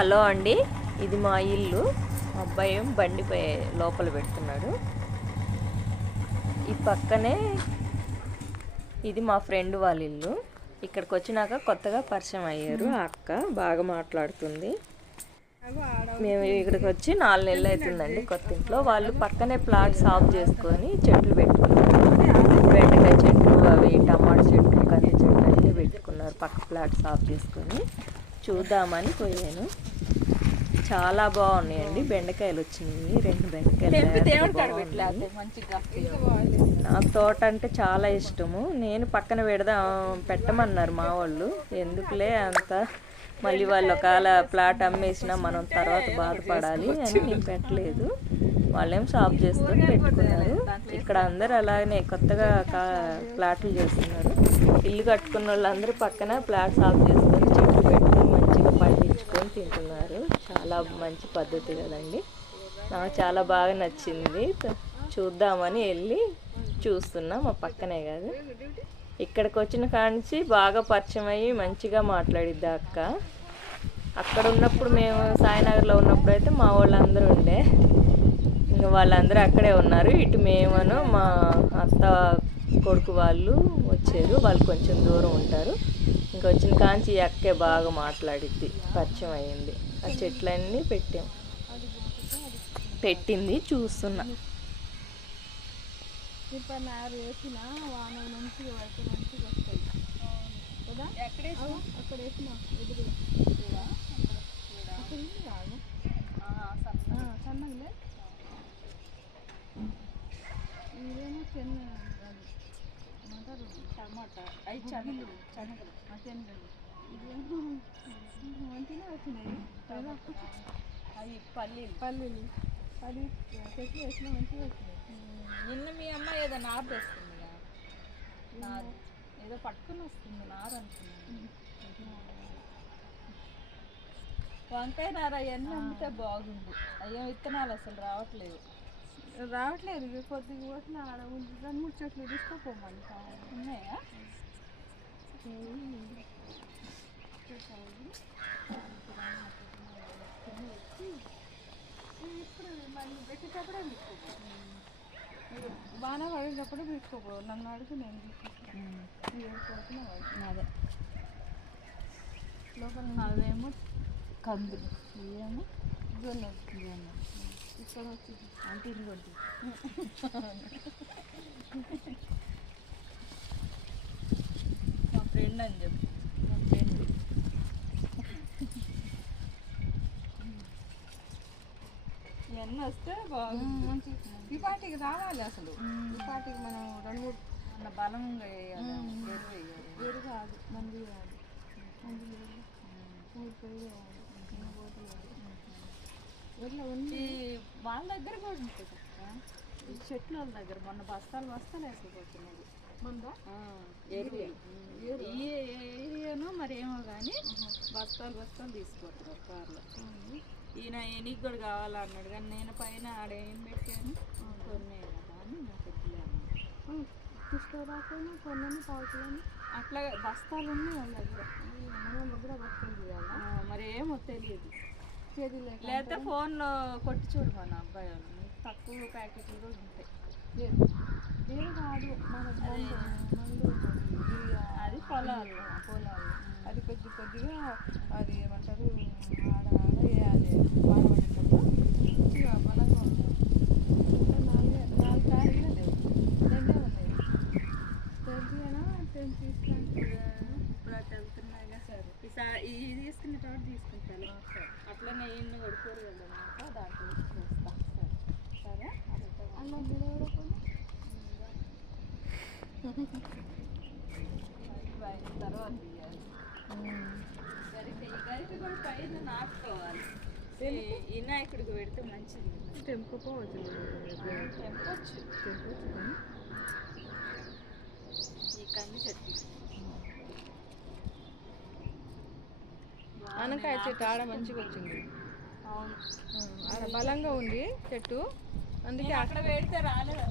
Hello అండి. ఇది మా ఇల్లు. మా అబ్బాయి ఏం బండి పై లోపల పెడుతున్నాడు. ఈ పక్కనే ఇది మా ఫ్రెండ్ వాళ్ళ ఇల్లు. ఇక్కడికి వచ్చినాక కొత్తగా పరిచయం అయ్యారు ఆ అక్క. బాగా మాట్లాడుతుంది. మేము ఇక్కడికి వచ్చి నాలుగు నెలలు అవుతుందండి కొత్త ఇంట్లో. వాళ్ళు పక్కనే ప్లాట్ సాఫ్ చేసుకొని చెట్లు పెట్టుకున్నారు. బెండకాయ చెట్లు అవి టమాటా చెట్లు కంది చెట్లు అన్నీ పెట్టుకున్నారు పక్క ప్లాట్ సాఫ్ చేసుకొని. చూద్దామని పోయాను. చాలా బాగున్నాయండి. బెండకాయలు వచ్చినాయి. రెండు బెండకాయలు. నాకు తోట అంటే చాలా ఇష్టము. నేను పక్కన పెడదాం పెట్టమన్నారు మా వాళ్ళు. ఎందుకులే అంత మళ్ళీ వాళ్ళు ఒకవేళ ప్లాట్ అమ్మేసినా మనం తర్వాత బాధపడాలి అని నేను పెట్టలేదు. వాళ్ళేం షాప్ చేసుకొని పెట్టుకున్నారు. ఇక్కడ అందరు అలానే కొత్తగా కా ప్లాట్లు చేస్తున్నారు. ఇల్లు కట్టుకున్న వాళ్ళందరూ పక్కన ప్లాట్ చేసుకొని పెట్టుకొని మంచిగా పండించుకొని తింటున్నారు. చాలా మంచి పద్ధతి కదండి. నాకు చాలా బాగా నచ్చింది. చూద్దామని వెళ్ళి చూస్తున్నా మా పక్కనే కాదు. ఇక్కడికి వచ్చిన కాంచి బాగా పరిచయం అయ్యి మంచిగా మాట్లాడిద్ది అక్క. అక్కడ ఉన్నప్పుడు మేము సాయినగర్లో ఉన్నప్పుడు అయితే మా వాళ్ళందరూ ఉండే. ఇంకా వాళ్ళందరూ అక్కడే ఉన్నారు. ఇటు మేమను మా అత్త కొడుకు వాళ్ళు వచ్చారు. వాళ్ళు కొంచెం దూరం ఉంటారు. ఇంకా వచ్చిన కాంచి అక్కే బాగా మాట్లాడిద్ది. పరిచయం అయ్యింది. ఆ చెట్లన్నీ పెట్టాం. పెట్టింది చూస్తున్నా. ఇప్పుడు నారు వేసిన వాన నుంచి పడితే మంచిగా వస్తాయి కదా అవు, అక్కడ వేసిన ఎదురుగా అక్కడ ఉంది కాదు ఆ, సన్నగలే ఇదేమో చెన్న అది ఏమంటారు టమాటా శనగలు ఇదేమో మంచిగా వచ్చినాయి అవి పల్లీలు పల్లీలు అది చెట్లు వేసిన మంచిగా వచ్చినాయి నిన్న మీ అమ్మ ఏదో నారు తెస్తుంది నారు. ఏదో పట్టుకుని వస్తుంది నారు అనుకున్నాను వంకాయ నార అవన్నీ అమ్మితే బాగుంది అయ్యో విత్తనాలు అసలు రావట్లేదు. రావట్లేదు కొద్దిగా పోసిన ఆడ ఉంది. రెండు మూడు చెట్లు తీసుకోపోమని ఉన్నాయా? ఇప్పుడు మళ్ళీ పెట్టేటప్పుడే తీసుకోపో బాగా పడేటప్పుడు తీసుకోపో. నన్ను అడిగి నేను తీసుకుంటాను ఏడు కొడుకున్నా వాడు అదే. లోపల అవేమో కందులు. ఇవేమో జొన్న జొన్న. ఇక్కడ వచ్చి అంటే మా ఫ్రెండ్ అని చెప్పు. మా ఫ్రెండ్ ఇవన్నీ వస్తే బాగుంది మంచి ఈ పాటికి రావాలి అసలు ఈ పాటికి మనం రెండు మూడు మన బలంగా వేయాలి. వేరు కాదు. మంది కాదు మంది లేదు కావాలి చిన్న పోటీ ఎట్లా ఉంది ఈ వాళ్ళ దగ్గర కూడా ఉంటుంది. ఈ చెట్ల వాళ్ళ దగ్గర. మొన్న బస్తాలు బస్తాలు వేసుకుపోతున్నది మందా? ఈ ఏరియాను మరి ఏమో కానీ బస్తాలు బస్తాలు తీసుకుపోతున్నారు కార్లో. ఈయన నీకు కూడా కావాలన్నాడు కానీ నేను పైన ఆడ పెట్టాను? కొన్ని కదా అని నాకు వద్దులే తీసుకురాకపోయినా కొన్ని పావుతుంది అట్లా బస్తాలు ఉన్నాయి వాళ్ళ దగ్గర. మనం దగ్గర వస్తుంది చేయాలా ఆ, మరి ఏమో తెలియదు. లేకపోతే ఫోన్లో కొట్టి చూడు మన అబ్బాయి వాళ్ళు. తక్కువ ప్యాకెట్లు కూడా ఉంటాయి. వేరు కాదు. మన అది. పొలాల్లో పొలాలు. అది కొద్ది కొద్దిగా అది ఏమంటారు ఆడ ఆడ వేయాలి వాన పడేటప్పుడు మంచిగా బలంగా ఉంటుంది ఇంకా నాలుగే నాలుగు కాయలు లేవు రెండే ఉన్నాయి తెంపినా తెంపి ఇప్పుడు అటు వెళ్తున్నాయిగా సరే ఈసారి ఇది తీసుకునే చోట తీసుకుంటాను అట్లనే ఇన్ని కొడుకోరు కదా దాంట్లో తీసుకొస్తా సరే సరే అదొక అలా నిలబడకుండా బయట తర్వాత తీయాలి గరిక ఈ గరిక కూడా పైన నాటుకోవాలి ఈ వినాయకుడికి పెడితే మంచిది తెంపుకోవచ్చు తెంపొచ్చు తెంపొచ్చు కానీ ఈ కంది చెట్టు ఆనకాయ చెట్టు ఆడ మంచిగా వచ్చింది. అవును. ఆడ బలంగా ఉంది చెట్టు. అందుకే అక్కడ పెడితే రాలేదు?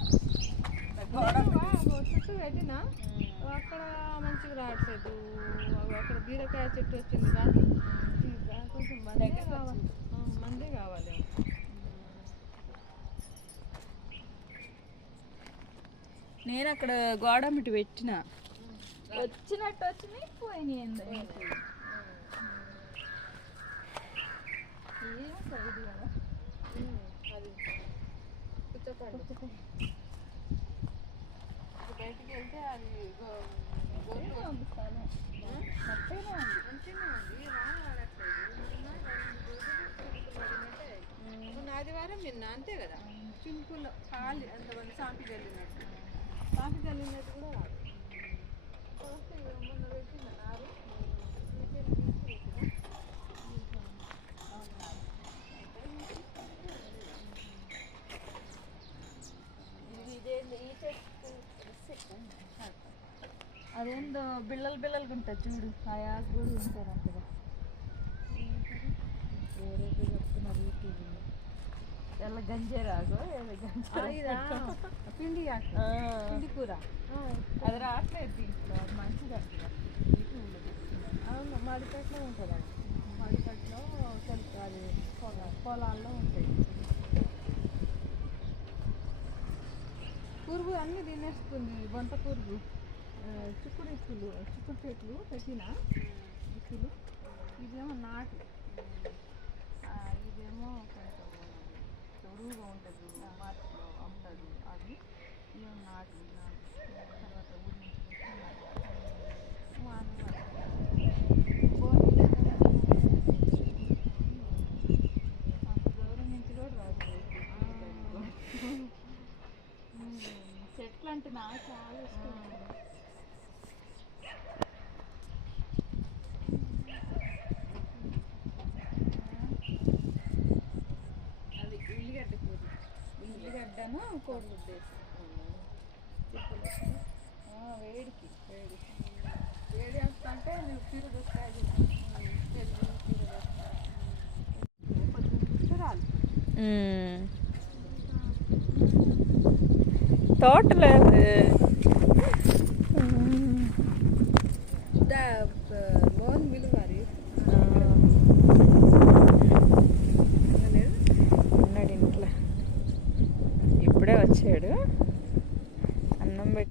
చెట్టు పెట్టినా? అక్కడ మంచిగా రావట్లేదు. అక్కడ బీరకాయ చెట్టు వచ్చింది కానీ కొంచెం మంచిగా అంతే కావాలి. నేను అక్కడ గోడమిటి పెట్టిన. వచ్చినట్టు వచ్చినాయి పోయినాయి ఏందో ఏంటో. ఏం సైజు కదా అది పుచ్చపండు బయటికి వెళ్తే అది గో- ఉంది మొన్న ఆదివారం నిన్న అంతే కదా? చినుకులు ఖాళీ అంతమంది సాంపి చల్లినట్టు సాంపి చల్లినట్టు కూడా రాదు కాకపోతే ఇక మొన్న పెట్టిన నారు మీకేం తీసుకురా ఇది ఇదేందో ఈ చెట్టు అదేందో బిళ్ళలు బిళ్ళలుగా ఉంటుంది చూడు. ఆ ఆకు కూడా ఉంటారు అంతగా వేరేది చెప్తున్నారు యూట్యూబ్లో ఎలా గంజేరాగో పిండి. పిండి కూర. అది రావట్లేదు దీంట్లో అది మంచిది అవును మడికట్లో ఉంటుందండి మడికట్లో తెలుపు అది పొల పొలాల్లో ఉంటాయి. పురుగు అన్నీ తినేస్తుంది బొంత పురుగు చిక్కుడు ఇక్కులు చిక్కుడు చెట్లు పెట్టిన ఇక్కులు ఇదేమో నాటు. ఇదేమో కొంచెం తొడుగుగా ఉంటుంది మార్కెట్లో అమ్ముతుంది అది. ఇదేమో నాటు. నాటు తర్వాత ఊరి ఉల్లిగడ్డను కోడిగుడ్డు వేసి వేడికి వేడి వేడి వేస్తుంటే నువ్వు తిరుగు వస్తాయి తోటలో లోన్ వచ్చాడు